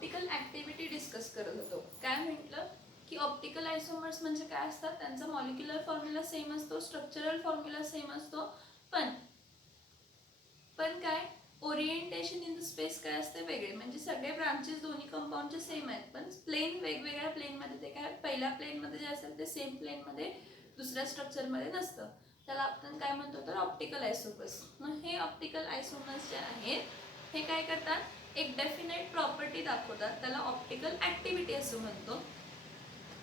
Optical activity discuss करत होतो. काय म्हटलं की ऑप्टिकल आयसोमर्स म्हणजे काय असतात, त्यांचा मॉलिक्युलर फॉर्म्युला सेम असतो, स्ट्रक्चरल फॉर्म्युला सेम असतो, पण काय ओरिएंटेशन इन द स्पेस काय असते वेगळे. म्हणजे सगळे ब्रांचेस दोन्ही कंपाऊंडचे सेम आहेत, पण प्लेन वेगवेगळ्या प्लेनमध्ये ते काय पहिल्या प्लेनमध्ये जे असेल ते सेम प्लेनमध्ये दुसऱ्या स्ट्रक्चरमध्ये नसतं. त्याला आपण काय म्हणतो तर ऑप्टिकल आयसोमर्स. मग हे ऑप्टिकल आयसोमर्स जे आहेत हे काय करतात, एक डेफिनेट प्रॉपर्टी दाखवतात, त्याला ऑप्टिकल ऍक्टिव्हिटी असं म्हणतो.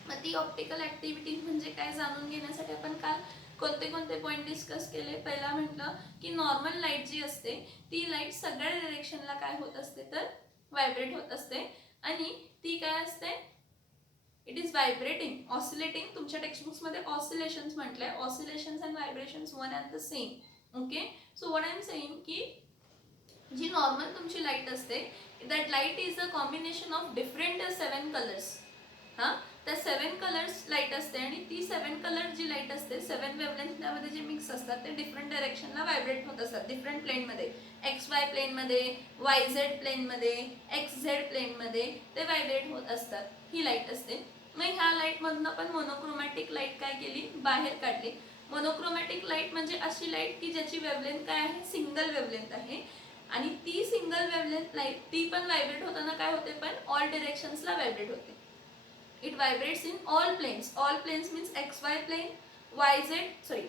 मग ती ऑप्टिकल ऍक्टिव्हिटी म्हणजे काय जाणून घेण्यासाठी आपण काल कोणते कोणते पॉईंट डिस्कस केले. पहिला म्हटलं की नॉर्मल लाईट जी असते ती लाईट सगळ्या डिरेक्शनला काय होत असते तर व्हायब्रेट होत असते, आणि ती काय असते, इट इज व्हायब्रेटिंग, ऑसिलेटिंग. तुमच्या टेक्स्टबुक्समध्ये ऑसिलेशन्स म्हटलंय, oscillations and vibrations one and the same. Okay, so what I am saying की जी नॉर्मल तुमची लाईट असते, that light is a combination of different 7 colours. हां, त्या 7 कलर्स लाईट असते, आणि ती 7 कलर जी लाईट असते 7 वेवलेंथ त्यामध्ये जे मिक्स असतात ते डिफरंट डायरेक्शनला व्हायब्रेट होत असतात, डिफरंट प्लेनमध्ये, एक्स वाय प्लेनमध्ये, वाय झेड प्लेनमध्ये, एक्स झेड प्लेनमध्ये ते व्हायब्रेट होत असतात. ही लाईट असते. मग ह्या लाईटमधनं पण मोनोक्रोमॅटिक लाईट काय केली, बाहेर काढली. मोनोक्रोमॅटिक लाईट म्हणजे अशी लाईट की ज्याची वेवलेंथ काय आहे, सिंगल वेवलेंथ आहे, आणि ती सिंगल वेवलेंथ लाईट ती पण व्हायब्रेट होताना काय होते, पण ऑल डिरेक्शन्सला व्हायब्रेट होते. It vibrates in all planes. All planes means x y plane, y z sorry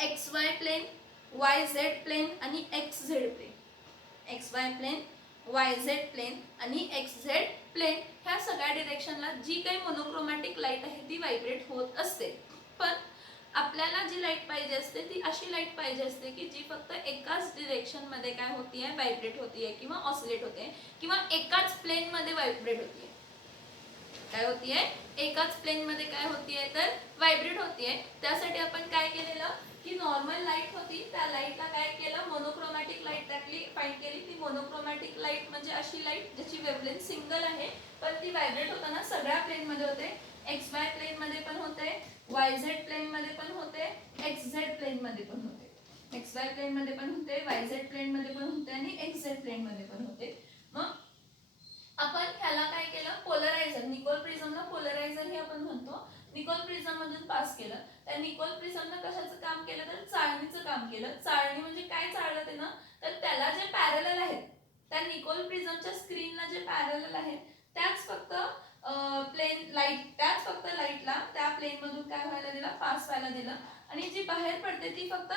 x y plane, y z plane आणि x z plane. X y plane, y z plane आणि x z plane ह्या सगळ्या डिरेक्शनला जी काही monochromatic light आहे ती vibrate होत असते. पण आपल्याला जी लाईट पाहिजे असते ती अशी लाईट पाहिजे असते की जी फक्त एकाच डिरेक्शनमध्ये काय होतीये, व्हायब्रेट होतीये किंवा ऑसिलेट होते, किंवा एकाच प्लेनमध्ये व्हायब्रेट होतीये. काय होतीये, एकाच प्लेनमध्ये काय होतीये तर व्हायब्रेट होतीये. त्यासाठी आपण काय केलेलं की नॉर्मल लाईट होती, त्या लाईटला काय केलं, मोनोक्रोमॅटिक लाईट टाकली, फाईंड केली. ती मोनोक्रोमॅटिक लाईट म्हणजे अशी लाईट ज्याची वेवलेंथ सिंगल आहे, पण ती व्हायब्रेट होताना सगळ्या प्लेनमध्ये होते. एक्स वाय प्लेनमध्ये पण होते, वाय झेड प्लेनमध्ये पण होते, एक्स झेड प्लेनमध्ये पण होते. एक्स वाय प्लेनमध्ये पण होते, वाय झेड प्लेनमध्ये पण होते आणि एक्स झेड प्लेनमध्ये पण होते. मग आपण ह्याला काय केलं, पोलरायझर, निकोल प्रिझमला पोलरायझर हे आपण म्हणतो, निकोल प्रिझम मधून पास केलं. त्या निकोल प्रिझमनं कशाचं काम केलं तर चाळणीचं काम केलं. चाळणी म्हणजे काय चाळलं ते ना, तर त्याला जे पॅरलल आहेत, त्या निकोल प्रिझमच्या स्क्रीनला जे पॅरलल आहेत त्याच फक्त प्लेन लाईट, त्याच फक्त लाईटला त्या प्लेन मधून काय व्हायला दिलं, पास व्हायला दिलं, आणि जी बाहेर पडते ती फक्त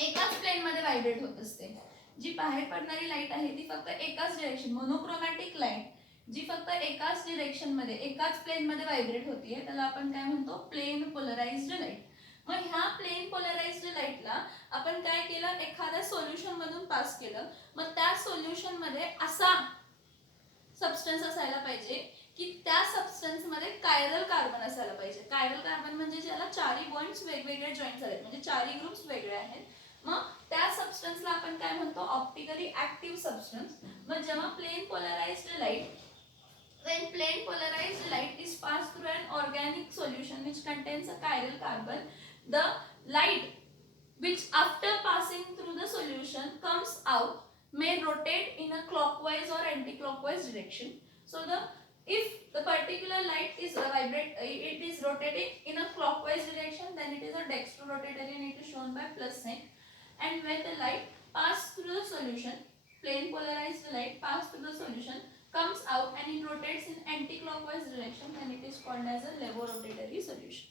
एकाच प्लेन मध्ये व्हायब्रेट होत असते. जी बाहेर पडणारी लाईट आहे ती फक्त एकाच डिरेक्शन, मोनोक्रोमॅटिक लाईट जी फक्त एकाच डिरेक्शन मध्ये एकाच प्लेन मध्ये व्हायब्रेट होतीये त्याला आपण काय म्हणतो, प्लेन पोलराइज्ड लाईट. मग ह्या प्लेन पोलराइज्ड लाईटला आपण काय केलं, एखाद्या सोल्युशन मधून पास केलं. मग त्या सोल्युशन मध्ये असा सबस्टन्स असायला पाहिजे की त्या सबस्टन्स मध्ये कायरल कार्बन असायला पाहिजे. कायरल कार्बन म्हणजे ज्याला चारही बॉन्ड्स वेगवेगळे जॉईंट झालेत, म्हणजे चारही ग्रुप्स वेगळे आहेत. मग त्या सबस्टन्सला आपण काय म्हणतो, ऑप्टिकली ऍक्टिव्ह सबस्टन्स. मग जेव्हा plain polarised light, when plain polarized light is passed through an organic solution which contains a chiral carbon, the light which after passing through the solution comes out may rotate in a clockwise or anti-clockwise direction. So if the particular light is it is rotating in a clockwise direction, then it is a dextrorotatory and it is shown by plus sign. And when the light pass through the solution, plain polarized light pass through the solution, comes out and it rotates in anti-clockwise direction, then it is called as a levorotatory solution.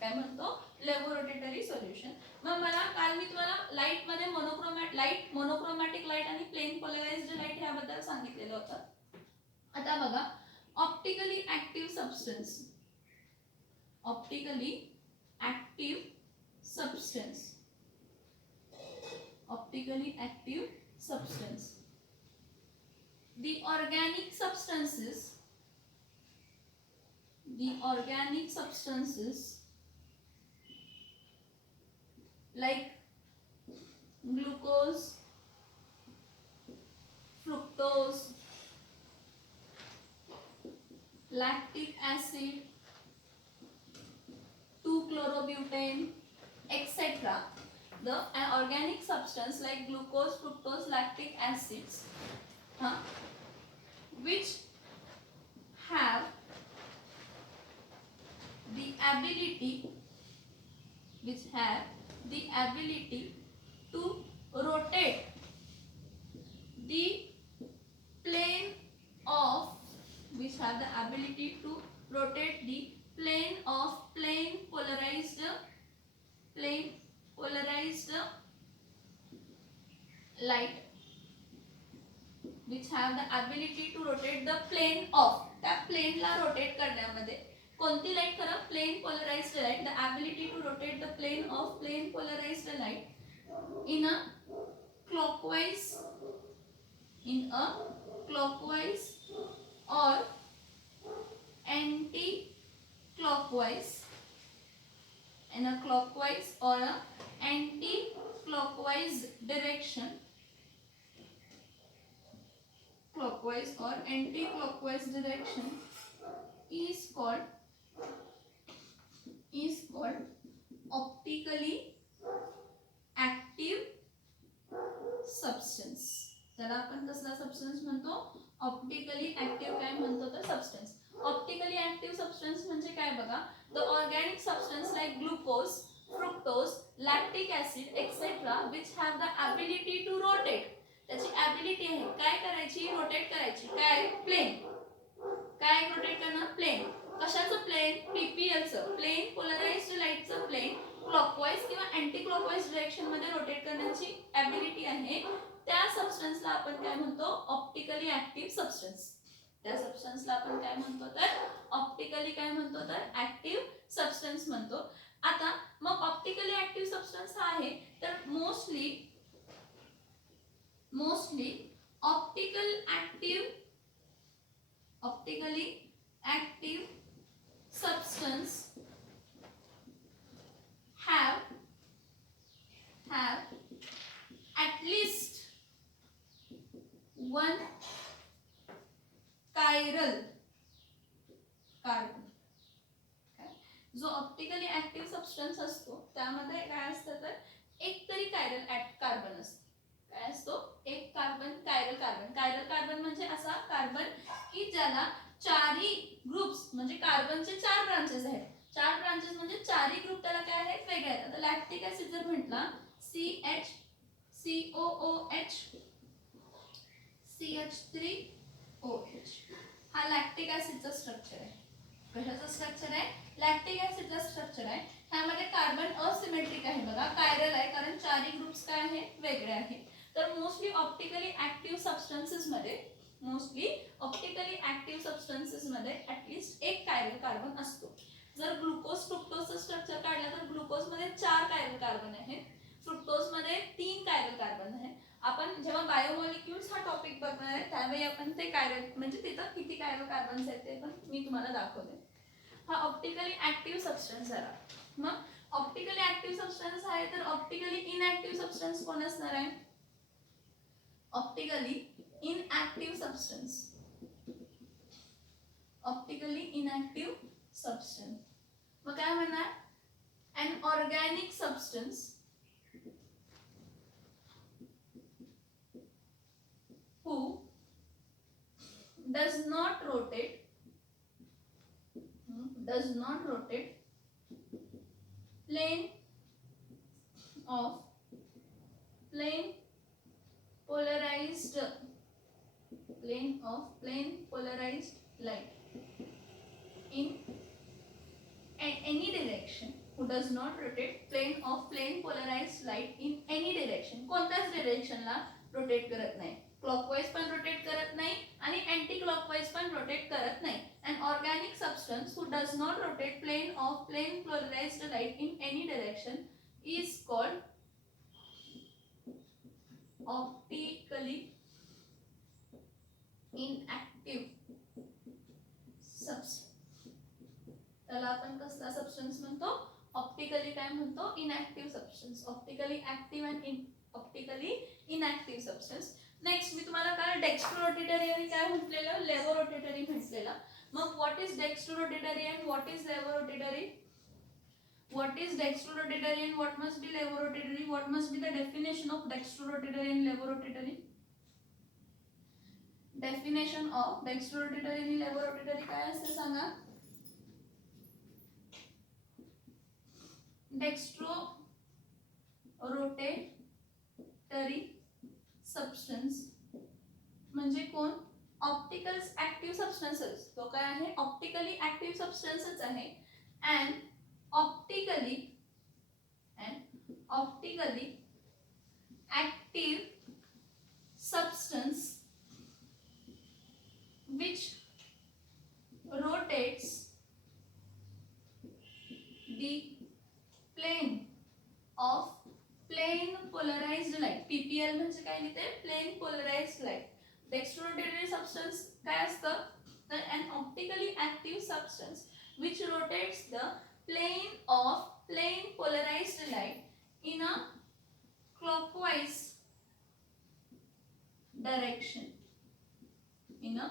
काय म्हणतो, लेव्होरोटेटरी solution. मग मला काल मी तुम्हाला light मध्ये monochromatic light आणि plain polarised light ह्याबद्दल सांगितलेलं होतं. आता बघा, optically active substance, optically active substance, optically active substance. The organic substances like glucose, fructose, lactic acid, 2-chlorobutane, etc. The organic substance like glucose, fructose, lactic acids, which have the ability to rotate the plane of plane polarized light, which have the ability to rotate the plane of, त्या प्लेनला rotate करण्यामध्ये कोणती light खरं, plain polarised light, the ability to rotate the plane of plane polarised light in a clockwise or anti-clockwise or a anti-clockwise direction, is called optically active substance. त्याला आपण कसला substance म्हणतो, optically active काय म्हणतो तर substance. Optically active substance म्हणजे काय बघा, the organic substance like glucose, fructose, lactic acid etcetera which have the ability to rotate, त्याची ॲबिलिटी आहे काय करायची, रोटेट करायची, काय प्लेन, काय रोटेट करणार प्लेन, कशाचं प्लेन, पीपीएलचं प्लेन पोलराइज्ड लाईटचं प्लेन क्लॉकवाइज किंवा अँटी क्लॉकवाइज डायरेक्शन मध्ये रोटेट करण्याची ॲबिलिटी आहे, त्या सबस्टन्सला आपण काय म्हणतो, ऑप्टिकली ऍक्टिव्ह सबस्टन्स. त्या सबस्टन्सला आपण काय म्हणतो तर ऑप्टिकली काय म्हणतो तर ऍक्टिव्ह सबस्टन्स म्हणतो. आता मग ऑप्टिकली ऍक्टिव्ह सबस्टन्स हा आहे तर mostly optically active substance have at least one chiral carbon. जो ऑप्टिकली ऍक्टिव्ह सबस्टन्स असतो त्यामध्ये काय असतं तर एक तरी कायरल कार्बन असतो. काय असतो, एक कार्बन, कायरल कार्बन म्हणजे असा कार्बन की ज्याला चारही ग्रुप्स म्हणजे कार्बनचे 4 ब्रांचेस आहेत, 4 ब्रांचेस म्हणजे चारही ग्रुप त्याला काय आहेत, वेगळे आहेत. आता लॅक्टिक ऍसिड जर म्हटला CH CH3OH हा लॅक्टिक ऍसिडचा स्ट्रक्चर आहे. कशाचा स्ट्रक्चर आहे, लॅक्टिक ऍसिडचा स्ट्रक्चर आहे. ह्यामध्ये कार्बन असिमेट्रिक आहे बघा, कायरल आहे कारण चारही ग्रुप्स काय आहेत, वेगळे आहेत. तर मोस्टली ऑप्टिकली ऍक्टिव्ह सबस्टन्सेस मध्ये ऍटलीस्ट एक कायरल कार्बन असतो. जर ग्लुकोज फ्रुक्टोजचं स्ट्रक्चर काढलं तर ग्लुकोज मध्ये 4 कायरल कार्बन आहेत, फ्रुक्टोज मध्ये 3 कायरल कार्बन आहेत. आपण जेव्हा बायोमॉलिक्युल्स हा टॉपिक बघणार आहे त्यावेळी आपण ते कायरल म्हणजे तिथं किती कायरल कार्बन्स आहेत ते पण मी तुम्हाला दाखवते. हा ऑप्टिकली ऍक्टिव्ह सबस्टन्स झाला. मग ऑप्टिकली ऍक्टिव्ह सबस्टन्स आहे तर ऑप्टिकली इनऍक्टिव्ह सबस्टन्स कोण असणार आहे, ऑप्टिकली इनऍक्टिव्ह सबस्टन्स मग काय म्हणणार, an organic substance who does not rotate plane of plane polarized light in any direction, who does not rotate plane of plane polarized light in any direction, कोणत्याच डायरेक्शनला rotate करत नाही, clockwise पण rotate करत नाही आणि अँटी क्लॉकवाइज पण rotate करत नाही. an organic substance who does not rotate plane of plane polarized light in any direction is called optically inactive substance. त्याला आपण कसला सबस्टन्स म्हणतो, ऑप्टिकली काय म्हणतो, inactive substance. Optically active and optically inactive substance. Next मी तुम्हाला काय dextrorotatory आणि काय म्हटलेलं, लेव्होरोटेटरी म्हटलेलं. मग what is dextrorotatory and what is levorotatory, what is dextrorotatory and what must be levorotatory, what must be the definition of dextrorotatory and levorotatory. Definition of dextrorotatory आणि levorotatory काय असते सांगा. डेक्स्ट्रो रोटेटरी सबस्टन्स म्हणजे कोण, optical active substances. तो काय आहे, optically active सबस्टन्सच आहे. And optically active substance which rotates the plane of plane polarized light. PPL म्हणजे काय लिहिते, plain polarised light. Dextrorotatory substance काय असतं, तर an optically active substance which rotates the plane of plane polarized light in a clockwise direction. in a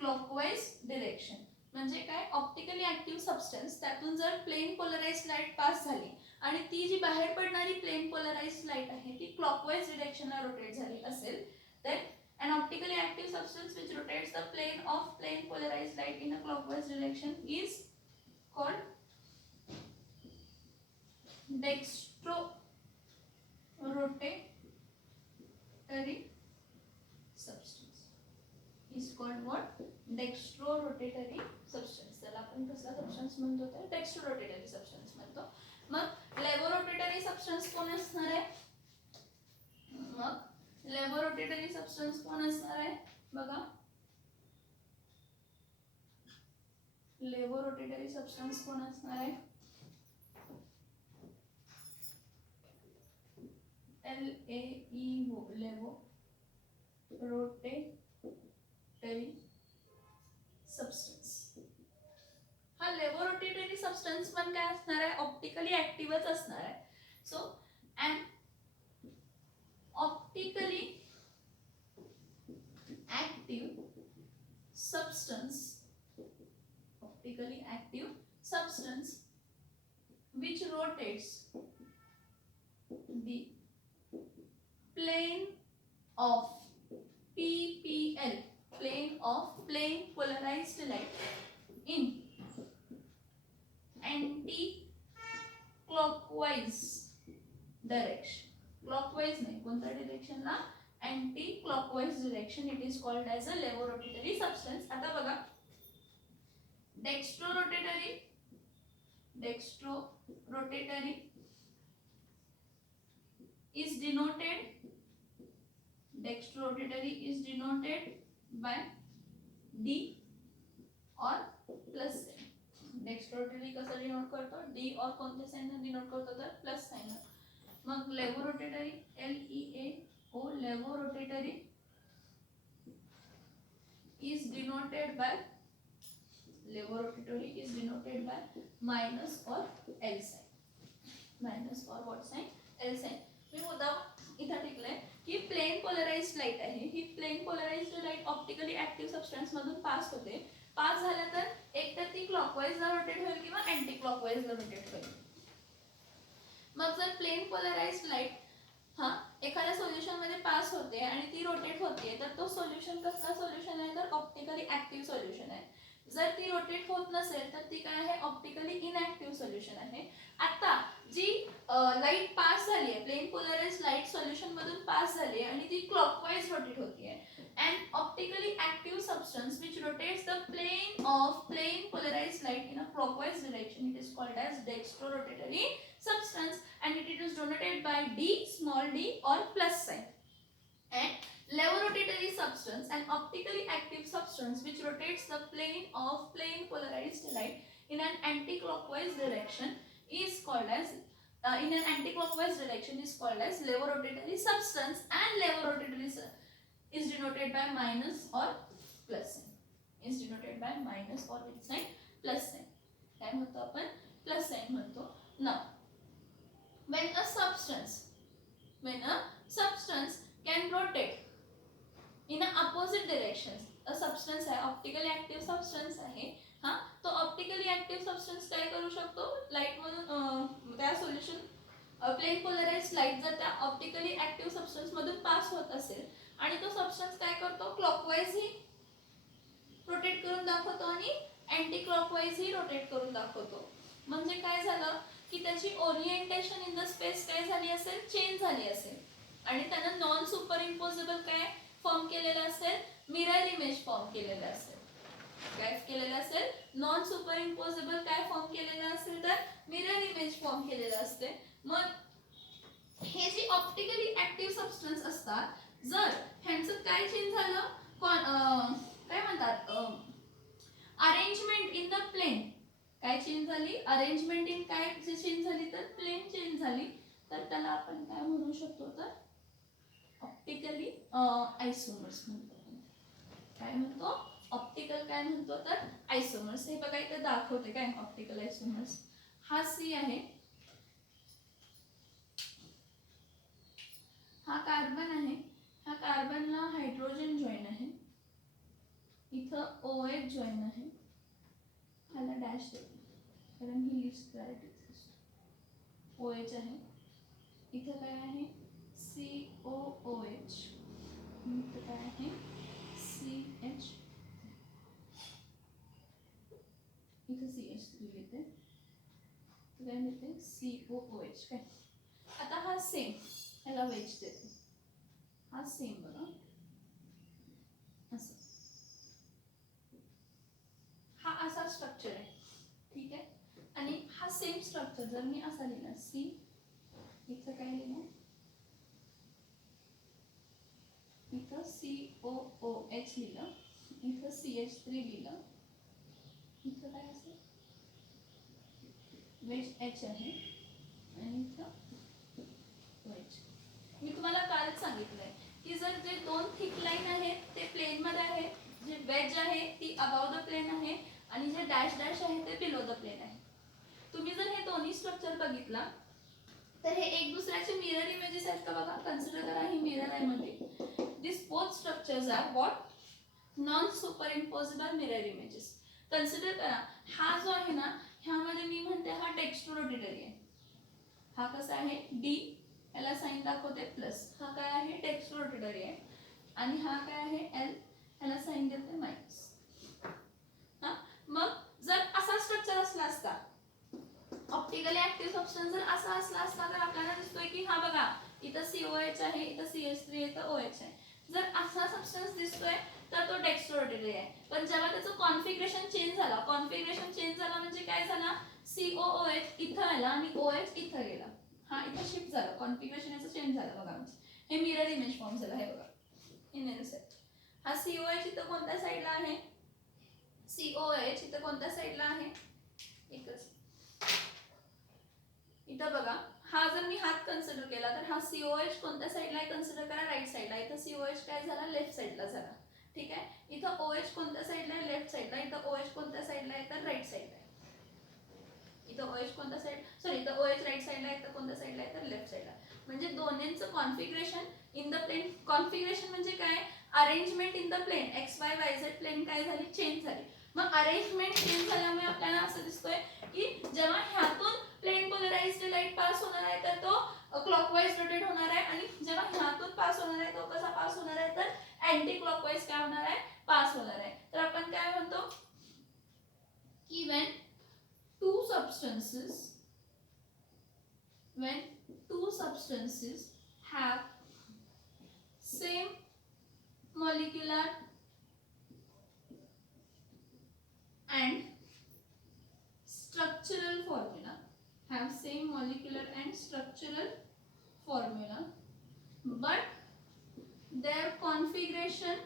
clockwise direction म्हणजे काय, optically active substance त्यातून जर प्लेन पोलराइज्ड लाईट पास झाली आणि ती जी बाहेर पडणारी प्लेन पोलराइज्ड लाईट आहे ती क्लॉकवाइज डिरेक्शनला रोटेट झाली असेल तर an optically active substance which rotates the plane of plane polarized light in a clockwise direction is called dextrorotatory substance. is called what, dextrorotatory substance. त्याला आपण कसला सबस्टन्स म्हणतो तर डेक्स्ट्रोरोटेटरी सबस्टन्स म्हणतो. मग लेवोरोटेटरी सबस्टन्स कोण असणार आहे, मग लेवोरोटेटरी सबस्टन्स कोण असणार आहे बघा. लेवोरोटेटरी सबस्टन्स कोण असणार आहे, LAEO लेवोरोटेटरी सबस्टन्स. हा लेवोरोटेटरी सबस्टन्स पण काय असणार आहे, ऑप्टिकली ऍक्टिव्हच असणार आहे. So and optically active substance which rotates the plane of PPL, plane polarized light in anti-clockwise direction. Clockwise नाही, कोणत्या डिरेक्शनला, anti clockwise direction. It is called as a levorotatory substance. आता बघा dextrorotatory is denoted by D or plus sign. Dextrorotatory कसं denote करतो, D और कोणत्या साइनने denote करतो तर प्लस साइन. मग लेवोरोटेटरी LEAO लेवोरोटेटरी is denoted by minus or L sign. minus or what sign, L sign. मी मुद्दाम इथं टिकलंय की प्लेन पोलराइज्ड लाईट आहे. ही plane polarised light optically active substance मधून पास होते. पास झाल्या तर एक तर ती क्लॉकवाइजला रोटेट होईल किंवा अँटी क्लॉकवाइजला रोटेट होईल. मग जर प्लेन पोलराइज्ड लाईट हा एखाद्या सोल्युशन मध्ये पास होते आणि ती रोटेट होते तर तो सोल्युशन कसला सोल्युशन आहे तर ऑप्टिकली ऍक्टिव्ह सोल्युशन आहे. जर ती रोटेट होत नसेल तर ती काय आहे, ऑप्टिकली इनऍक्टिव्ह सोल्युशन आहे. आता जी लाईट पास झाली आहे, प्लेन पोलराइज्ड लाईट सोल्युशन मधून पास झाली आहे आणि ती क्लॉकवाइज रोटेट होती आहे. And optically active substance which rotates the plane of plane polarized light in a clockwise direction, it is called as dextrorotatory substance and it is denoted by D, small d or plus sign. And levorotatory substance, an optically active substance which rotates the plane of plane polarized light in an anti-clockwise direction is called as levorotatory substance, and levorotatory is denoted by minus or plus sign. Is denoted by minus or which sign, plus sign. काय म्हणतो आपण, plus sign म्हणतो. Now when a substance can rotate in a opposite directions, a substance आहे optically active substance आहे. हा तो optically active substance काय करू शकतो, लाईट मधून त्या सोल्युशन प्लेन पोलराइज्ड लाईट जर त्या ऑप्टिकली ऍक्टिव्ह सबस्टन्स मधून पास होत असेल आणि तो सबस्टन्स काय करतो, क्लॉकवाइज ही रोटेट करून दाखवतो आणि अँटी क्लॉकवाईज ही रोटेट करून दाखवतो. म्हणजे काय झालं की त्याची ओरिएंटेशन इन द स्पेस काय झाली असेल, चेंज झाली असेल आणि त्यानं नॉन सुपर इम्पोजेबल काय फॉर्म केलेलं असेल, मिरर इमेज फॉर्म केलेलं असेल. काय केलेलं असेल, नॉन सुपर इम्पोजेबल काय फॉर्म केलेलं असेल तर मिरर इमेज फॉर्म केलेलं असते. मग हे जे ऑप्टिकली ऍक्टिव्ह सबस्टन्स असतात, जर ह्यांचं काय चेंज झालं, काय म्हणतात, अरेंजमेंट इन द प्लेन काय चेंज झाली, अरेंजमेंट इन काय चेंज झाली तर प्लेन चेंज झाली, तर त्याला आपण काय म्हणू शकतो तर ऑप्टिकली आयसोमर्स म्हणतो. काय म्हणतो, ऑप्टिकल काय म्हणतो तर आयसोमर्स. हे बघा इथे दाखवते काय ऑप्टिकल आयसोमर्स. हा सी आहे, हा कार्बन आहे, ह्या कार्बनला हायड्रोजन जॉईन आहे, इथं OH जॉईन आहे, ह्याला डॅश देते कारण ही लिस्ट क्लॅरिटी OH आहे, इथं काय आहे COOH, इथं काय आहे CH, इथं CH3 येते, काय देते COOH. काय आता हा सेम, ह्याला वेज देते, हा सेम बघा असं, हा असा स्ट्रक्चर आहे, ठीक आहे. आणि हा सेम स्ट्रक्चर जर मी असा लिहिला C, इथं काय लिहिलं, इथं COOH लिहिलं, इथं CH3 लिहिलं, इथं काय असेल वेज H आहे आणि इथं वेज. मी तुम्हाला कालच सांगितलंय की जर जे दोन थिक लाईन आहेत ते प्लेन मध्ये आहे, जे वेज आहे ती अबाव द प्लेन आहे आणि जे डॅश डॅश आहे ते बिलो द प्लेन आहे. तुम्ही जर हे दोन्ही स्ट्रक्चर बघितला तर हे एक दुसऱ्याचे मिरर इमेजेस आहेत का बघा. कन्सिडर करा ही मिरर आहे मध्ये. This both structures are what non superimposable mirror images. Consider करा हा जो आहे ना ह्यामध्ये मी म्हणते हा डेक्स्ट्रोरोटेटरी आहे. हा कसा आहे डी, याला साइन दाखवते प्लस. हा काय आहे डेक्स्ट्रोरोटेटरी आहे आणि हा काय आहे एल, याला साइन देते मायनस. हा मग जर असा स्ट्रक्चर असला असता, ऑप्टिकली ऍक्टिव्ह सबस्टन्स जर असा असला असता तर आपल्याला दिसतोय की हा बघा इथं COH आहे, इथं CH3 आहे, इथं OH आहे. जर असा सबस्टन्स दिसतोय तर तो डेक्स्ट्रोरोटेटरी आहे. पण जेव्हा त्याचं कॉन्फिगरेशन चेंज झाला, कॉन्फिगरेशन चेंज झाला म्हणजे काय झाला, COOH इथं आला आणि OH इथं गेला. हा इथं शिफ्ट झाला, कॉन्फिगरेशन याचं चेंज झालं बघा. हे मिरर इमेज फॉर्म झालं आहे बघा इन सेट. हा COH इथं कोणत्या साईडला आहे, COH इथं कोणत्या साईडला आहे, एकच इथं बघा. हा जर मी हात कन्सिडर केला तर हा COH कोणत्या साईडला आहे कन्सिडर करा, राईट साईडला. इथं COH काय झाला लेफ्ट साईडला झाला, ठीक आहे. इथं OH कोणत्या साईडला आहे लेफ्ट साईडला, इथं OH कोणत्या साईडला आहे तर राईट साईडला आहे. इथं OH कोणत्या साईड, सॉरी इथं OH राईट साईडला आहे, इथं कोणत्या साईडला आहे तर लेफ्ट साईडला. म्हणजे दोन्हींचं configuration in the plane. Configuration म्हणजे काय, arrangement in the plane XYZ plane काय झाली चेंज झाली. मग अरेंजमेंट चेंज झाल्यामुळे आपल्याला असं दिसतोय की जेव्हा ह्यातून प्लेन पोलराइज्ड लाईट पास होणार आहे तर तो क्लॉकवाईज रोटेट होणार आहे आणि जेव्हा ह्यातून पास होणार आहे तो कसा पास होणार आहे तर अँटी क्लॉकवाईज काय होणार आहे पास होणार आहे. तर आपण काय म्हणतो की when two substances have same molecular and structural formula, but their configuration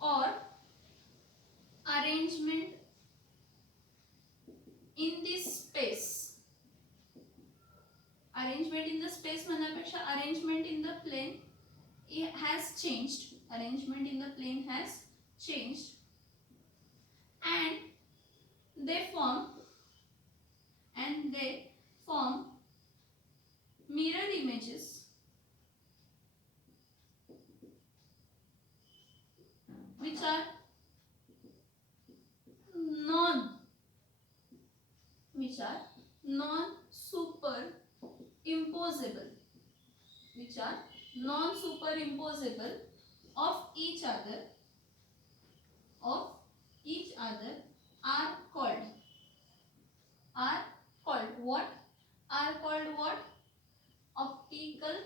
or arrangement in the space, म्हणण्यापेक्षा arrangement in the plane has changed, and they form mirror images which are non superimposable, non-superimposable of each other are called what? Are called what? Optical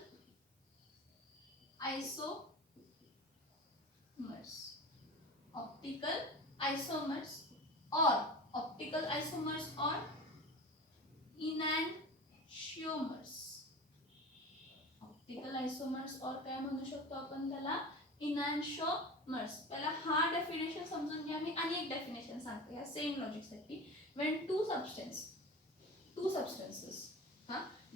isomers. Optical isomers or enantiomers. Optical isomers और काय म्हणू शकतो आपण त्याला? इनॅन्शिओमर्स. पहिला हा definition समजून घ्या. मी आणि एक डेफिनेशन सांगते या सेम लॉजिक साठी. when two substances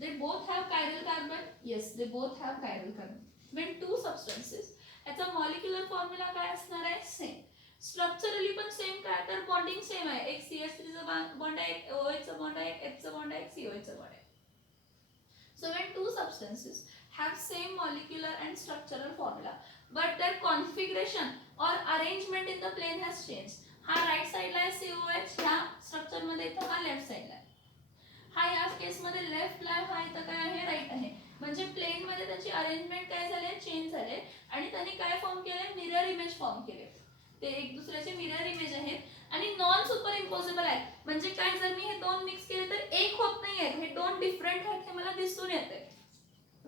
they both have chiral carbon. yes, they both have chiral carbon. when two substances, याचा मॉलिक्युलर फॉर्म्युला काय असणार आहे? सेम. स्ट्रक्चरली पण सेम काय? तर बॉन्डिंग सेम आहे. एक CH3 चा बॉन्ड आहे, एक OH चा बॉन्ड आहे, एक H चा बॉन्ड आहे, एक COH चा बॉन्ड आहे. so when two substances have same molecular and structural formula but their configuration or arrangement in the plane has changed. हा राइट साइड ला आहे COH, ह्या स्ट्रक्चर मध्ये इथं हा लेफ्ट साइड ला आहे. हा या केस मध्ये लेफ्ट ला आहे, हा इथं काय आहे? राइट आहे. म्हणजे प्लेन मध्ये त्याची अरेंजमेंट काय झाले? चेंज झाले आणि त्यांनी काय फॉर्म केले? मिरर इमेज फॉर्म केले. ते एक दुसऱ्याचे मिरर इमेज आहेत आणि नॉन सुपर इम्पॉसिबल आहेत. म्हणजे काय? जर मी हे दोन मिक्स केले तर एक होत नाही आहेत, हे दोन डिफरंट आहेत हे मला दिसून येते.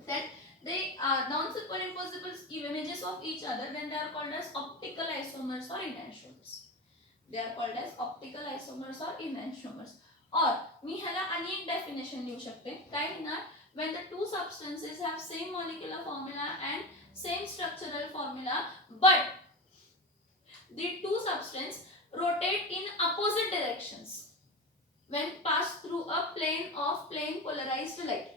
that they are non-superimposable images of each other when they are called as optical isomers or enantiomers. They are called as optical isomers or enantiomers. और मी ह्याला आणि एक डेफिनेशन लिहू शकते. काय लिहिणार? when the two substances have same molecular formula and same structural formula but the two substances rotate in opposite directions when pass through a plane polarized light.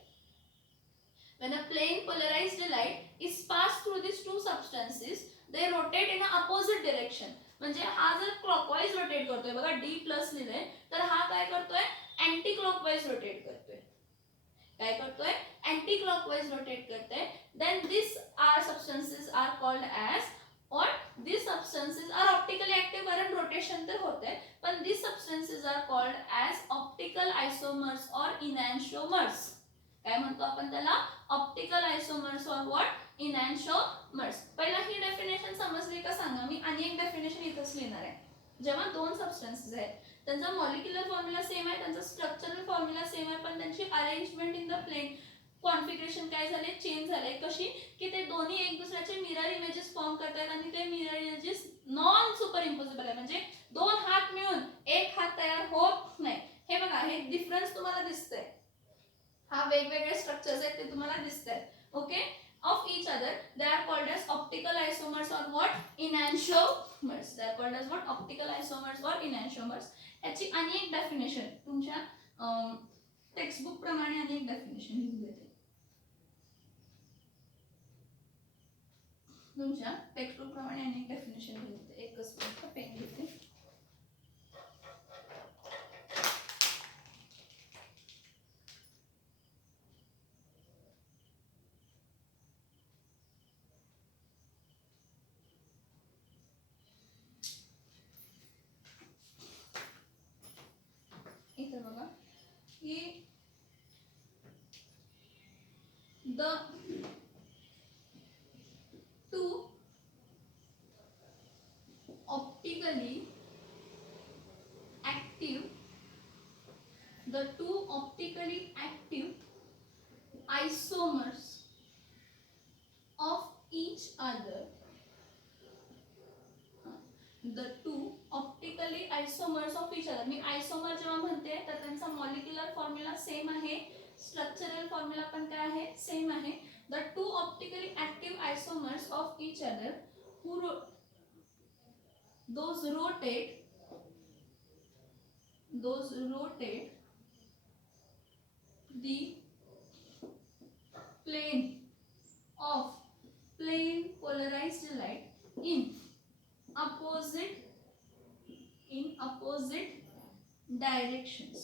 When a plane polarized light is passed through these two substances, they rotate in a opposite direction. म्हणजे हा जर clockwise rotate करतोय, बघा D plus लिहिलंय, तर हा काय करतोय? अँटी क्लॉकवाइज रोटेट करतोय. काय करतोय? अँटी क्लॉकवाइज रोटेट करतोय. Then these substances are called as what? These substances are optically active. कारण रोटेशन तर होते, पण these substances are called as optical isomers or enantiomers. काय म्हणतो आपण त्याला? ऑप्टिकल आयसोमर्स और व्हाट? इनॅन्शिओमर्स. पहिला ही डेफिनेशन समजली का सांगा? मी आणि एक डेफिनेशन इथंच लिहिणार आहे. जेव्हा दोन सबस्टन्सेस आहेत, त्यांचा मॉलिक्युलर फॉर्म्युला सेम आहे, त्यांचा स्ट्रक्चरल फॉर्म्युला सेम आहे, पण त्यांची arrangement in the plane configuration काय झाले? चेंज झाले. कशी? की ते दोन्ही एक दुसऱ्याचे मिरर इमेजेस फॉर्म करतात आणि ते mirror images non super impossible आहे. म्हणजे दोन हात मिळून एक हात तयार होत नाही. हे बघा, हे डिफरन्स तुम्हाला दिसतंय. हा वेगवेगळे स्ट्रक्चर्स आहेत ते तुम्हाला दिसतात. Okay, of each other they are called as optical isomers और what? Enantiomers. They are called as what? Optical isomers और इनॅन्शिओमर्स. याची आणि एक डेफिनेशन तुमच्या टेक्स्ट बुक प्रमाणे आणि एक डेफिनेशन लिहून देते. तुमच्या टेक्स्ट बुक प्रमाणे आणि एक डेफिनेशन लिहून देते. एकच मिनिट पेन घेते. इथं बघा की the two optically active isomers of each other. The two optically isomers of each other. मी आयसोमर जेव्हा म्हणते तर त्यांचा मॉलिक्युलर फॉर्म्युला सेम आहे, स्ट्रक्चरल फॉर्म्युला पण काय आहे? सेम आहे. The two optically active isomers of each other who those rotate the plane polarized light in opposite directions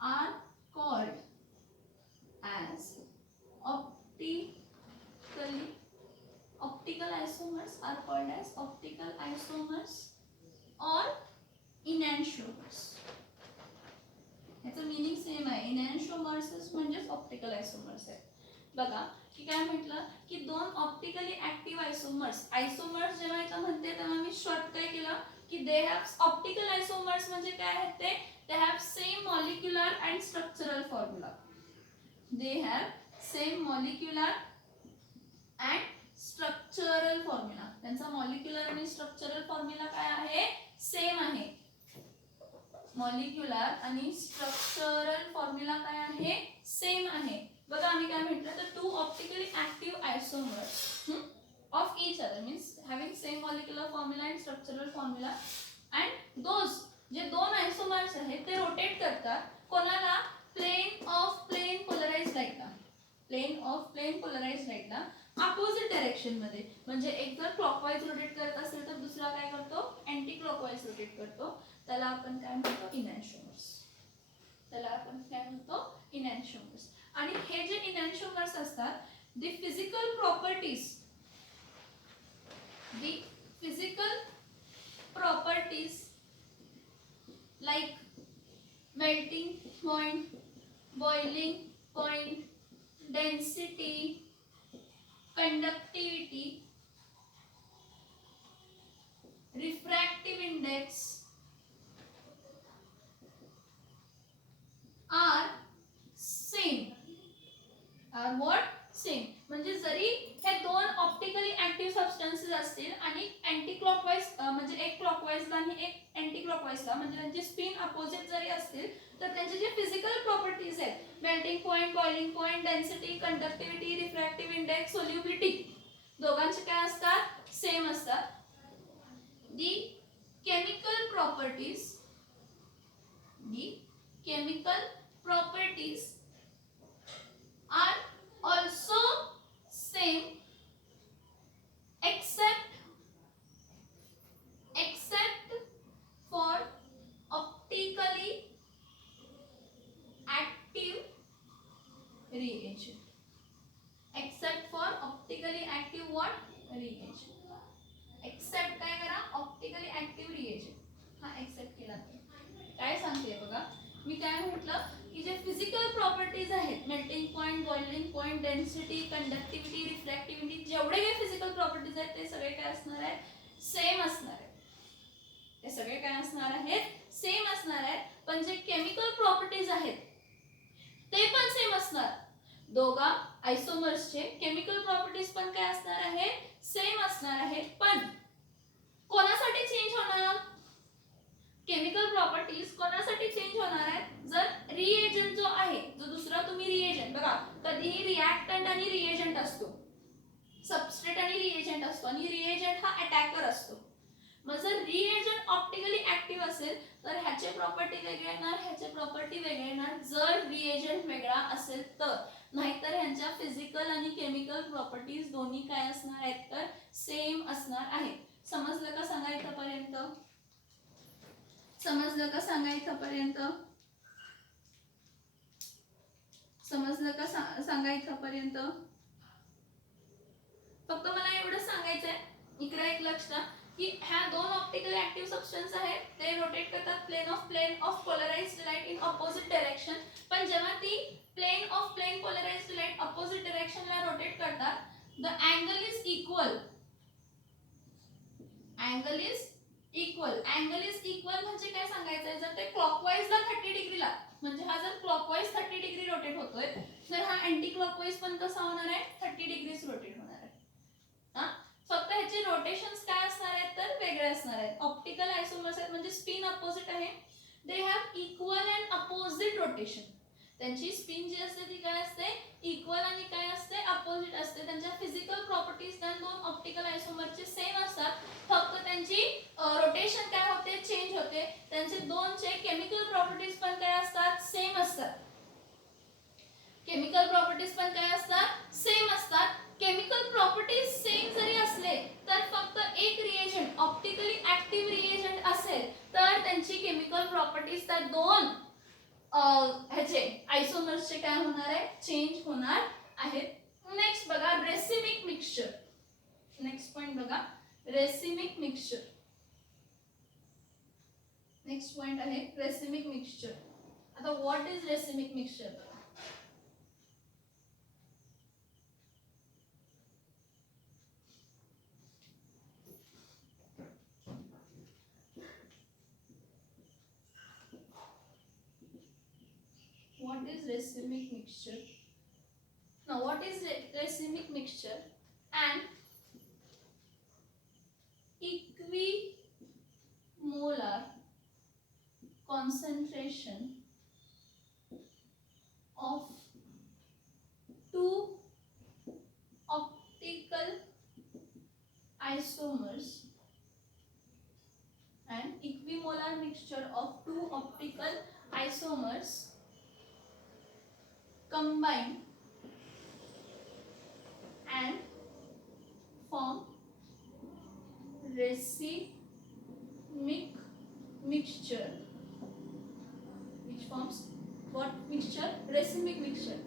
are called as optical isomers or enantiomers. याचं meaning same आहे. इनॅन्शिओमर्स म्हणजेच optical आयसोमर्स आहे. बघा की काय म्हटलं की दोन ऑप्टिकली ऍक्टिव्ह आयसोमर्स. आयसोमर्स जेव्हा इथं म्हणते तेव्हा मी शॉर्ट काय केलं की दे हॅव ऑप्टिकल आयसोमर्स म्हणजे काय आहेत ते have same molecular and structural formula. They have same molecular and structural formula. त्यांचा मॉलिक्युलर आणि स्ट्रक्चरल फॉर्म्युला काय आहे? सेम आहे. मॉलिक्युलर आणि स्ट्रक्चरल फॉर्म्युला काय आहे? सेम आहे. बघा आम्ही काय म्हटलं तर two optically active isomers of each other means having same molecular formula and structural formula and those जे दोन आयसोमर्स आहेत ते रोटेट करतात कोणाला? प्लेन ऑफ प्लेन पोलराइज्ड लाईटला. प्लेन ऑफ प्लेन पोलराइज्ड लाईटला अपोजिट डायरेक्शन मध्ये. म्हणजे एक जर क्लॉकवाईज रोटेट करत असेल तर दुसरा काय करतो? अँटी क्लॉकवाईज रोटेट करतो. त्याला आपण काय म्हणतो? इनॅन्शिओमर्स. त्याला आपण काय म्हणतो? इनॅन्शिओमर्स. आणि हे जे इनॅन्शिओमर्स असतात the physical properties like melting point, boiling point, density, conductivity, refractive index are same. Are what? Same. म्हणजे जरी हे दोन ऑप्टिकली ऍक्टिव्ह सबस्टन्सेस असतील आणि अँटी क्लॉकवाईज म्हणजे एक क्लॉकवाईजला आणि एक अँटी क्लॉकवाईजला म्हणजे त्यांची स्पिन अपोजिट जरी असतील तर त्यांचे जे फिजिकल प्रॉपर्टीज आहेत melting point, boiling point, density, conductivity, refractive index, solubility दोघांचे काय असतात? सेम असतात. The chemical properties are also same except for optically active reagent. Except for optically active what? Reagent. Except काय करा? optically active reagent. हा accept केला काय सांगते बघा. मी काय म्हटलं की जे फिजिकल प्रॉपर्टीज आहेत melting point, boiling point, density, conductivity, refractivity जेवढे काही फिजिकल प्रॉपर्टीज आहेत ते सगळे काय असणार आहेत? सेम असणार आहेत. ते सगळे काय असणार आहेत? सेम असणार आहेत. पण जे केमिकल प्रॉपर्टीज आहेत ते पण सेम असणार. दोघा आयसोमर्सचे केमिकल प्रॉपर्टीज पण काय असणार आहे? सेम असणार आहेत. पण कोणासाठी चेंज होणार? केमिकल प्रॉपर्टीज कोणासाठी चेंज होणार आहेत? जर रिएजंट जो आहे जो दुसरा तुम्ही रिएजंट बघा कधीही रिएक्टंट आणि रिएजंट असतो, सबस्ट्रेट आणि रिएजंट असतो आणि रिएजंट हा अटॅकर असतो. मग जर रिएजंट ऑप्टिकली ऍक्टिव्ह असेल तर ह्याचे प्रॉपर्टी वेगळे येणार, ह्याचे प्रॉपर्टी वेगळे येणार जर रिएजंट वेगळा असेल तर. नाहीतर ह्यांच्या फिजिकल आणि केमिकल प्रॉपर्टीज दोन्ही काय असणार आहेत तर सेम असणार आहेत. समजलं का सांगा इथपर्यंत? समजलं का सांगा इथपर्यंत? समजलं का सांगा इथपर्यंत? फक्त मला एवढं सांगायचंय इकडे एक लक्ष द्या की ह्या दोन ऑप्टिकल ऍक्टिव्ह सबस्टन्स आहेत ते रोटेट करतात plane of polarised light in opposite direction. पण जेव्हा ती plane of polarised light opposite डायरेक्शनला रोटेट करतात the angle is equal. Angle is equal म्हणजे काय सांगायचंय? जर ते क्लॉकवाईजला 30 डिग्रीला म्हणजे हा जर क्लॉकवाईज 30 डिग्री रोटेट होतोय तर हा अँटी क्लॉकवाईज पण कसा होणार आहे? 30 डिग्रीज रोटेट होणार आहे. हा फक्त ह्याचे रोटेशन्स काय असणार आहेत तर वेगळे असणार आहेत. ऑप्टिकल आयसोमर्स आहेत म्हणजे स्पिन अपोजिट आहे. They have equal and opposite rotation. त्यांची स्पिन जी असते ती काय असते? इक्वल आणि काय असते? अपोजिट असते. त्यांच्या फिजिकल प्रॉपर्टीज त्या दोन ऑप्टिकल आयसोमरचे सेम असतात. फक्त त्यांची रोटेशन काय होते? चेंज होते. त्यांचे दोनचे केमिकल प्रॉपर्टीज पण काय असतात? सेम असतात. केमिकल प्रॉपर्टीज पण काय असतात? सेम असतात. केमिकल प्रॉपर्टीज सेम जरी असले तर फक्त एक रिएजंट ऑप्टिकली ऍक्टिव्ह रिएजंट असेल तर त्यांची केमिकल प्रॉपर्टीज त्या दोन ह्याचे आयसोमर्सचे काय होणार आहे? चेंज होणार आहेत. नेक्स्ट बघा रेसिमिक मिक्सचर. नेक्स्ट पॉइंट बघा रेसिमिक मिक्सचर. नेक्स्ट पॉइंट आहे रेसिमिक मिक्सचर. आता what is racemic mixture? What is racemic mixture? Now, what is racemic mixture? An equimolar concentration of two optical isomers, an equimolar mixture of two optical isomers combine and form racemic mixture, which forms what mixture? Racemic mixture.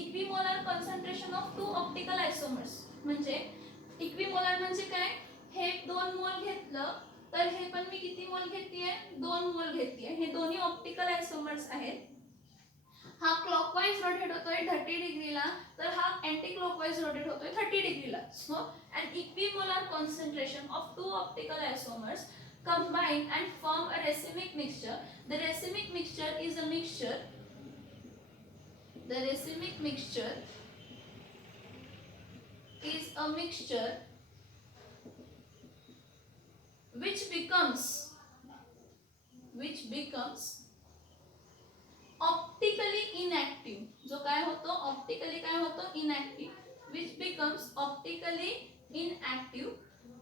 Equimolar concentration of two optical isomers म्हणजे इक्विमोलार म्हणजे काय? हे 2 मोल घेतलं तर हे पण मी किती मोल घेतलीये? 2 मोल घेतलीये. हे दोन्ही ऑप्टिकल आयसोमर्स आहेत. हा क्लॉकवाइज रोटेट होतोय 30 डिग्रीला, तर हा अँटी क्लॉकवाइज रोटेट होतोय 30 डिग्रीला. So an equimolar concentration of two optical isomers combine and form a racemic mixture. The racemic mixture is a mixture. The racemic mixture is a mixture which becomes optically inactive. जो काय होतो? Optically काय होतो? Inactive. which becomes optically inactive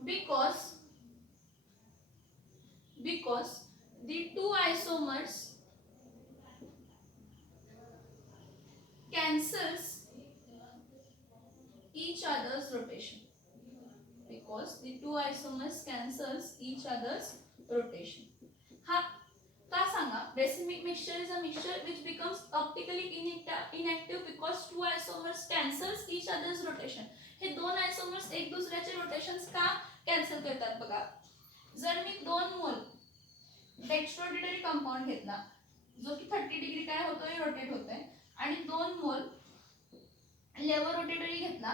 because the two isomers cancels each other's rotation. Because the two isomers cancels each other's rotation. हा का सांगा? Racemic mixture is a mixture which becomes optically inactive because two isomers cancels each other's rotation. हे दोन isomers एक दुसऱ्याचे rotations का cancel करतात बघा. जर मी 2 मोल डेक्स्ट्रोरोटेटरी कंपाऊंड घेतला जो की 30 डिग्री काय होतोय? रोटेट होतोय. आणि 2 मोल लेवर रोटेटरी घेतला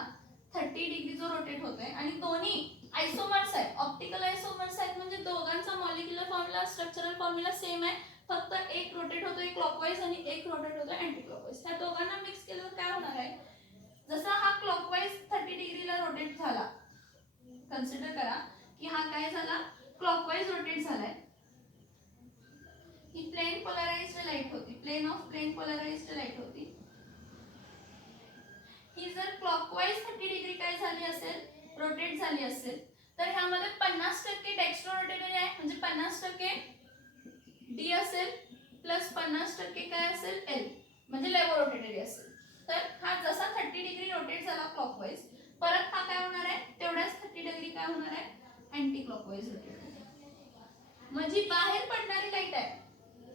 30 डिग्री जो रोटेट होतोय आणि दोन्ही आयसोमर्स आहेत, ऑप्टिकल आयसोमर्स आहेत म्हणजे दोघांचा molecular formula, structural formula same आहे. फक्त एक रोटेट होतोय क्लॉकवाइज आणि एक रोटेट होतोय अँटी क्लॉकवाइज. त्या दोघांना मिक्स केल्यावर काय होणार आहे? जसा हा क्लॉकवाइज 30 डिग्रीला रोटेट झाला, कन्सिडर करा की हा काय झाला? क्लॉकवाइज रोटेट झालाय. ही प्लेन पोलराइज्ड लाईट होती, प्लेन पोलराइज्ड लाईट होती. ही जर क्लॉकवाइज 30 डिग्री काय झाली असेल? रोटेट झाली असेल तर ह्यामध्ये 50% डेक्स्ट्रोरोटेटरी आहे म्हणजे 50% डी असेल प्लस 50% काय असेल? एल म्हणजे लेवर रोटेटरी असेल. तर हा जसा 30 डिग्री रोटेट झाला क्लॉकवाइज, परत हा काय होणार आहे? तेवढ्याच 30 डिग्री काय होणार आहे? Anti clockwise rotate. म्हणजे बाहेर पडणारी लाईट आहे.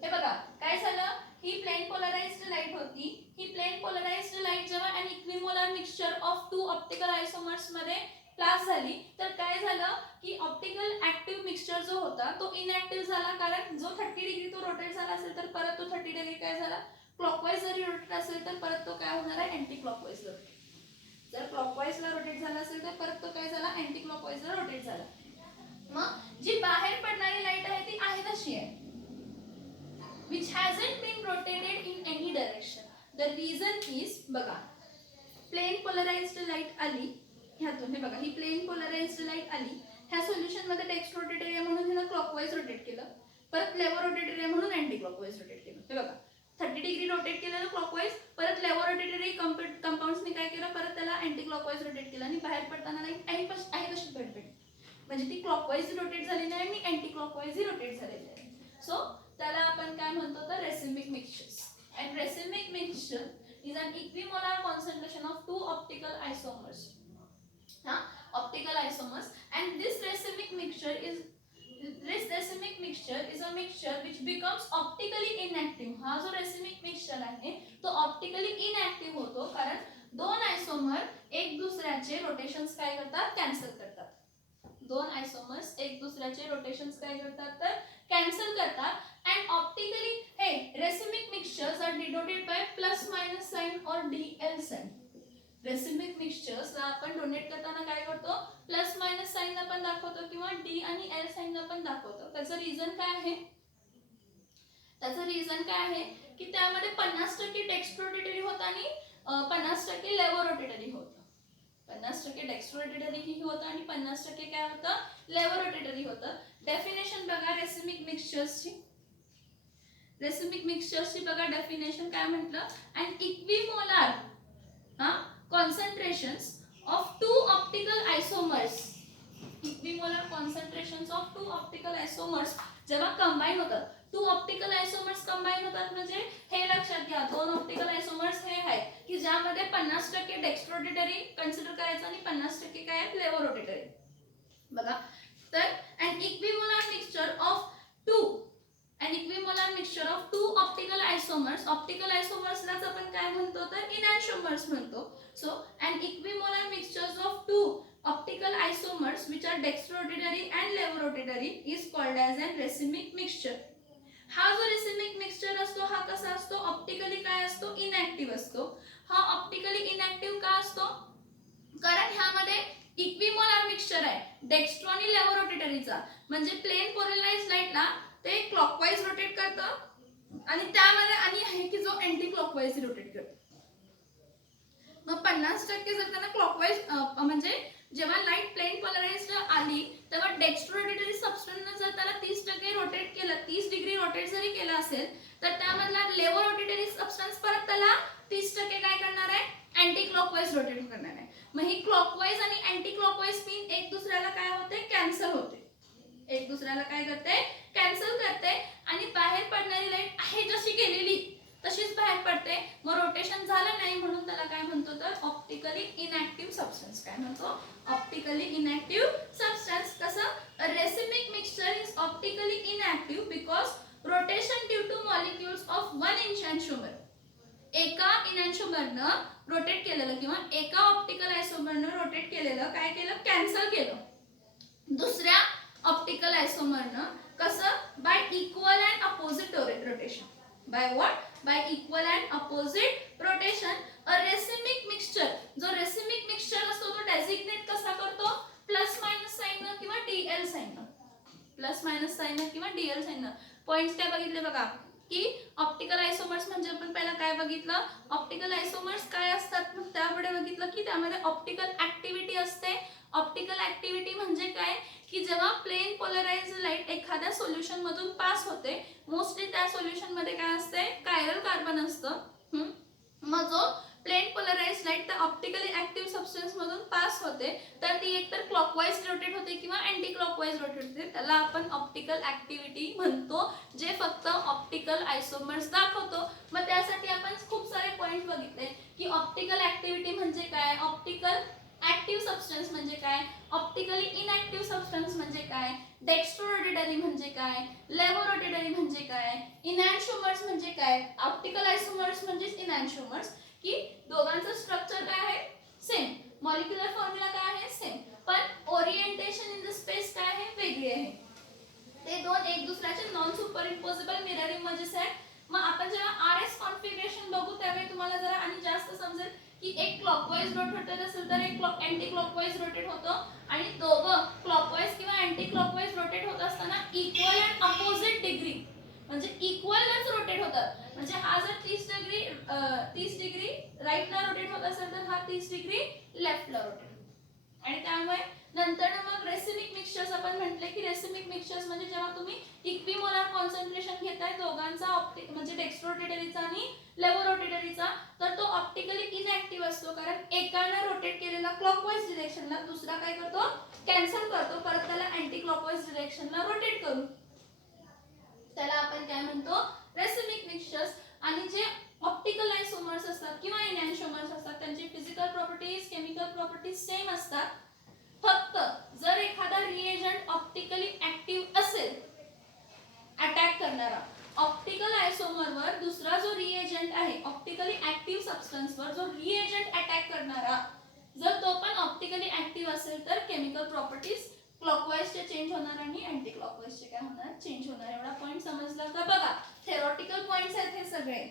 हे बघा काय झालं? ही प्लेन पोलराइज्ड लाईट होती. ही प्लेन पोलराइज्ड लाईट जेव्हा an equimolar mixture of two optical isomers मध्ये क्लास झाली तर काय झालं की ऑप्टिकल ऍक्टिव्ह मिक्सचर जो होता तो इनएक्टिव्ह झाला. कारण जो 30 डिग्री तो रोटेट झाला असेल तर परत तो 30 डिग्री काय झाला? क्लॉकवाइज जरी रोटेट असेल तर परत तो काय होणार आहे? Anti clockwise rotate. जर क्लॉकवाइजला रोटेट झाला असेल तर परत तो काय झाला? अँटी क्लॉकवाइजला रोटेट झाला. मग जी बाहेर पडणारी लाईट आहे ती आहे तशी आहे, which hasn't been rotated in any direction. The reason is बघा प्लेन पोलराइज्ड लाईट आली ह्यातून, हे बघा ही प्लेन पोलराइज्ड लाईट आली ह्या सोल्युशन मध्ये डेक्स्ट्रोरोटेटरी म्हणून हिनं क्लॉकवाइज रोटेट केलं, परत लेवर रोटेटरी म्हणून अँटी क्लॉकवाइज रोटेट केलं. हे बघा 30 डिग्री रोटेट केलं क्लॉकवाइज, परत लेवर रोटेटरी कंपाऊंड्सनी काय केलं? परत त्याला अँटी क्लॉकवाइज रोटेट केलं आणि बाहेर पडताना लाईट आहे तशीच भेटते. म्हणजे ती क्लॉकवाइज रोटेट झालेली आहे आणि अँटी क्लॉकवाइज रोटेट झालेली आहे. सो त्याला आपण काय म्हणतो? तर racemic mixtures. And racemic mixture is an equimolar concentration of two optical isomers. Optical isomers, and this racemic mixture is a mixture which becomes optically inactive. हा जो racemic mixture आहे तो ऑप्टिकली इनएक्टिव्ह होतो कारण दोन आयसोमर एक दुसऱ्याचे रोटेशन्स काय करतात? कॅन्सल करतात. दोन आयसोमर्स एक दुसऱ्याचे रोटेशन्स काय करतात? तर कॅन्सल करतात. And optically racemic mixture DL साइन. रेसिमिक मिक्सचर्सला आपण डोनेट करताना काय करतो, प्लस मायनस साइन आपण दाखवतो किंवा D आणि L साइन आपण दाखवतो. त्याचं रिझन काय आहे, त्याचं रिझन काय आहे की त्यामध्ये 50% डेक्स्ट्रोरोटेटरी होतं आणि 50% लेवोरोटेटरी होतं. 50% डेक्स्ट्रोरोटेटरी ही होतं आणि 50% काय होतं, लेवोरोटेटरी होतं. डेफिनेशन बघा रेसिमिक मिक्सचर्सची. रेसिमिक मिक्सचर्सची बघा डेफिनेशन काय म्हटलं, and इक्विमोलार concentrations of two optical isomers. Equimolar concentrations of two optical isomers जेव्हा कंबाईन होतात, टू ऑप्टिकल आयसोमर्स कंबाईन होतात म्हणजे हे लक्षात घ्या, दोन ऑप्टिकल आयसोमर्स हे आहेत की ज्यामध्ये 50% डेक्स्ट्रोरोटेटरी कन्सिडर करायचं आणि 50% काय आहे, लेवोरोटेटरी. बघा तर an equimolar mixture of two optical isomers. Optical आयसोमर्सलाच आपण काय म्हणतो तर इनॅन्शिओमर्स म्हणतो. So an equimolar mixtures of two optical isomers which are dextrorotatory and levorotatory is called as an racemic mixture. हा जो रेसिमिक मिक्सचर असतो हा कसा असतो, ऑप्टिकली काय असतो, इनॅक्टिव्ह असतो. हा ऑप्टिकली इनॅक्टिव्ह का असतो, कारण ह्यामध्ये इक्विमोलार मिक्सचर आहे डेक्स्ट्रो आणि लेवोरोटेटरीचा. म्हणजे प्लेन पोलराइज्ड लाईटला ते क्लॉकवाइज रोटेट करतं आणि त्यामध्ये आणि आहे की जो अँटी क्लॉकवाइज रोटेट करतो. मग 50% जर त्यांना क्लॉकवाइज म्हणजे जेव्हा लाईट प्लेन पोलराइज्ड आली तेव्हा डेक्स्ट्रोरोटेटरी सबस्टन्सने जर त्याला 30% रोटेट केलं, 30 डिग्री रोटेट जरी केलं असेल तर त्यामधला लेवोरोटेटरी सबस्टन्स परत त्याला 30% काय करणार आहे, अँटी क्लॉकवाइज रोटेट करणार आहे. मग ही क्लॉकवाइज आणि अँटी क्लॉकवाइज स्पिन एक दुसऱ्याला काय होते, कॅन्सल होते. एक दुसऱ्याला काय करते, कॅन्सल करते आणि बाहेर पडणारी लाईट आहे जशी गेलेली तशीच बाहेर पडते. मग रोटेशन झालं नाही म्हणून त्याला काय म्हणतो तर ऑप्टिकली इनॅक्टिव्ह सबस्टन्स. काय म्हणतो, ऑप्टिकली इनॅक्टिव्ह सबस्टन्स. कसं, racemic mixture is optically inactive because rotation due to molecules of one enantiomer. एका इनॅन्शिओमरनं रोटेट केलेलं किंवा एका ऑप्टिकल आयसोमरनं रोटेट केलेलं काय केलं, कॅन्सल केलं दुसऱ्या ऑप्टिकल आयसोमरनं. कसं, by equal and opposite rotation. By what? By equal and opposite rotation. A racemic mixture, जो racemic mixture असतो तो डेझिग्नेट कसा करतो, प्लस मायनस साइन किंवा DL sign. Plus minus sign किंवा DL साइन. पॉइंट्स काय बघितले बघा की ऑप्टिकल आयसोमर्स म्हणजे आपण पहिला काय बघितलं, ऑप्टिकल आयसोमर्स काय असतात, मग त्यापुढे बघितलं की त्यामध्ये ऑप्टिकल ऍक्टिव्हिटी असते. ऑप्टिकल ऍक्टिव्हिटी म्हणजे काय की जेव्हा प्लेन पोलराइज्ड लाईट एखाद्या सोल्युशन मधून पास होते, मोस्टली त्या सोल्युशन मध्ये काय असते, कायरल कार्बन असतं. मग जो प्लेन पोलराइज्ड लाईट त्या ऑप्टिकली ऍक्टिव्ह सबस्टन्स मधून पास होते तर ती एकतर क्लॉकवाइज रोटेट होते किंवा अँटी क्लॉकवाइज रोटेट होते. त्याला आपण ऑप्टिकल ऍक्टिव्हिटी म्हणतो, जे फक्त ऑप्टिकल आयसोमर्स दाखवतो. मग त्यासाठी आपण खूप सारे पॉइंट बघितले की ऑप्टिकल ऍक्टिव्हिटी म्हणजे काय, ऑप्टिकल ऍक्टिव्ह सबस्टन्स म्हणजे काय, ऑप्टिकली इनॅक्टिव्ह सबस्टन्स म्हणजे काय, डेक्स्ट्रोरोटेटरी म्हणजे काय, लेवोरोटेटरी म्हणजे काय, इनॅन्शिओमर्स म्हणजे काय, ऑप्टिकल आयसोमर्स म्हणजे इनॅन्शिओमर्स. की दोघांचं स्ट्रक्चर काय आहे, सेम, मॉलिक्युलर फॉर्म्युला काय आहे, सेम, पण ओरिएंटेशन इन द स्पेस काय आहे, वेगळी आहे. ते दोन एक दुसऱ्याचे नॉन सुपरइम्पोजेबल मिरर इमेजेस आहेत. मग आपण जेव्हा RS कॉन्फिगरेशन बघू त्यावेळी तुम्हाला जरा आणि जास्त समजेल की एक क्लॉकवाइज रोटेट असेल तर एक अँटी क्लॉकवाइज रोटेट होतो आणि दोघं क्लॉकवाइज किंवा अँटी क्लॉकवाइज रोटेट होत असताना इक्वल अँड अपोजिट डिग्री म्हणजे इक्वलच रोटेट होतात. म्हणजे हा जर 30 डिग्री राईटला रोटेट होत असेल तर हा 30 डिग्री लेफ्टला रोटेट होतो. आणि त्यामुळे नंतर मग रेसिमिक मिक्सचर्स आपण म्हटले की रेसिमिक मिक्सचर्स म्हणजे जेव्हा तुम्ही इक्विमोलार कॉन्सन्ट्रेशन घेताय दोघांचा ऑप्टिक म्हणजे डेक्स्ट्रोरोटेटरीचा आणि लेवोरोटेटरीचा, तर तो ऑप्टिकली इनॅक्टिव्ह असतो कारण एकाने रोटेट केलेला क्लॉकवाइज डिरेक्शनला दुसरा काय करतो, कॅन्सल करतो, परत त्याला अँटी क्लॉकवाइज डिरेक्शनला रोटेट करू. त्याला आपण काय म्हणतो, रेसिमिक मिक्सचर्स. आणि जे ऑप्टिकल आयसोमर्स असतात किंवा इनॅन्शिओमर्स असतात त्यांची physical properties, chemical properties same असतात. फक्त जर एखादा रिएजंट ऑप्टिकली ऍक्टिव्ह असेल, अटॅक करणारा, ऑप्टिकल आयसोमरवर दुसरा जो रिएजंट आहे ऑप्टिकली ऍक्टिव्ह सबस्टन्सवर जो रिएजंट अटॅक करणारा जर तो पण ऑप्टिकली ऍक्टिव्ह असेल तर केमिकल प्रॉपर्टीज क्लॉकवाइजचे चेंज होणार आणि अँटी क्लॉकवाइजचे काय होणार, चेंज होणार. एवढा पॉइंट समजला का? बघा थेरॉटिकल पॉइंट्स आहेत हे सगळे.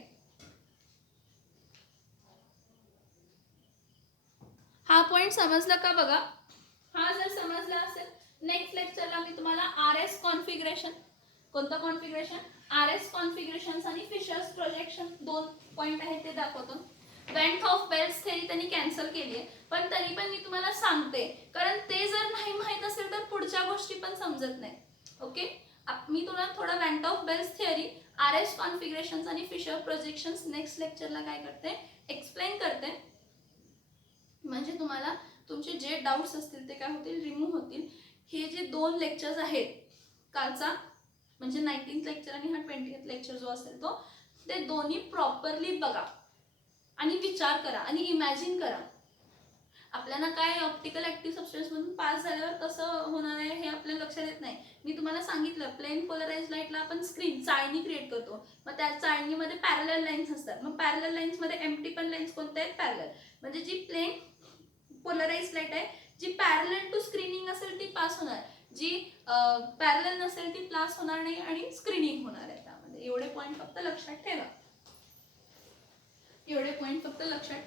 हा पॉइंट समजला का बघा. हा जर समजला असेल, नेक्स्ट लेक्चरला मी तुम्हाला RS कॉन्फिगरेशन, कोणतं कॉन्फिगरेशन, RS कॉन्फिगरेशन आणि फिशर्स प्रोजेक्शन 2 पॉइंट आहे ते दाखवतो. वेंट ऑफ बेल्स थेरी त्यांनी कॅन्सल केली आहे, पण तरी पण मी तुम्हाला सांगते, कारण ते जर नाही माहीत असेल तर पुढच्या गोष्टी पण समजत नाही. ओके, मी तुम्हाला थोडं van't Hoff Bel's theory, RS configuration आणि फिशर प्रोजेक्शन नेक्स्ट लेक्चरला काय करते, एक्सप्लेन करते. म्हणजे तुम्हाला तुमचे जे डाऊट्स असतील ते काय होतील, रिमूव्ह होतील. हे जे 2 लेक्चर्स आहेत कालचा, म्हणजे 19th लेक्चर आणि हा 20th लेक्चर जो असेल तो, ते दोन्ही प्रॉपरली बघा आणि विचार करा आणि इमॅजिन करा. आपल्याला काय ऑप्टिकल ऍक्टिव्ह सबस्टन्स मधून पास झाल्यावर कसं होणार आहे हे आपल्याला लक्षात येत नाही. मी तुम्हाला सांगितलं, प्लेन पोलराइज लाईटला आपण स्क्रीन चाळणी क्रिएट करतो, मग त्या चाळणीमध्ये पॅरलल लाईन्स असतात. मग पॅरलल लाईन्स मध्ये एम्प्टी पण लाईन्स कोणत्या आहेत, पॅरलल. म्हणजे जी प्लेन पोलराइज लाईट आहे, जी पॅरलल टू स्क्रीनिंग असेल ती पास होणार, जी पॅरलल नसेल ती पास होणार नाही आणि स्क्रीनिंग होणार आहे त्यामध्ये. एवढे पॉईंट फक्त लक्षात ठेवा, एवढे पॉईंट फक्त लक्षात